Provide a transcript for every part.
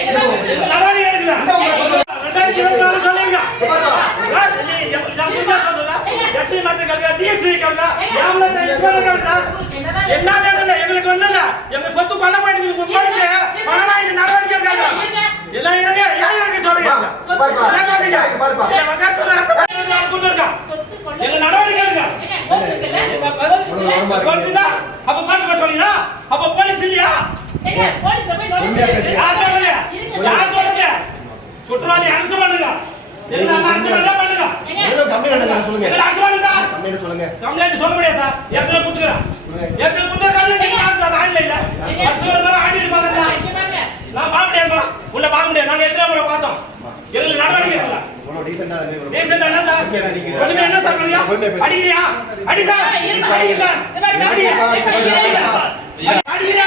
என்ன குற்றவாளி அரசு பண்ணுங்க. கம்ப்ளைண்ட்? சொல்ல முடியாது சார். ஏற்கனவே குடுத்துக்கிறேன். ஏற்கனவே குடுத்த கம்ப்ளைண்ட் சார் ஆன்லைன்ல. ஆடிட்டு பாருங்க. நான் பார்க்க முடியாதுப்பா உள்ள பார்க்க முடியாது. நாங்க எத்தனை முறை பார்த்தோம். எங்களுக்கு நடவடிக்கை எடுக்கல? அடிக்கிறியா? அடி சார். அடிக்கிறா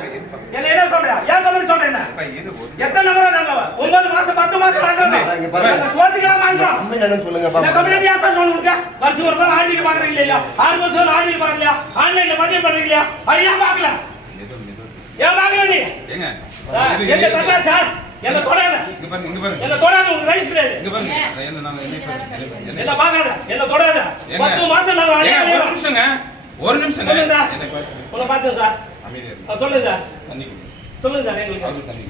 இங்க பாருங்க. தோத்துக்கலாம் வாங்கிட்டோம். கம்பெனி என்ன சொல்லுங்க பாருங்க. கம்பெனி ஏன் சார் லோன் கொடுக்க வருஷம் ஒரு ரூபாய் ஆடிட்டு பாக்குறீங்க இல்லையா? ஆறு வருஷம் ஆடிட்டு பாக்குறீங்க ஆன்லைன்ல பதிவு பண்றீங்க அது ஏன் பாக்கல ஏன் பாக்கல நீ? ஏங்க ஒரு நிமிஷம்ங்க ஒரு நிமிஷம் என்ன பாத்து சொல்லுங்க சார். சொல்லுங்க சார். சொல்லுங்க சார் எங்களுக்கு.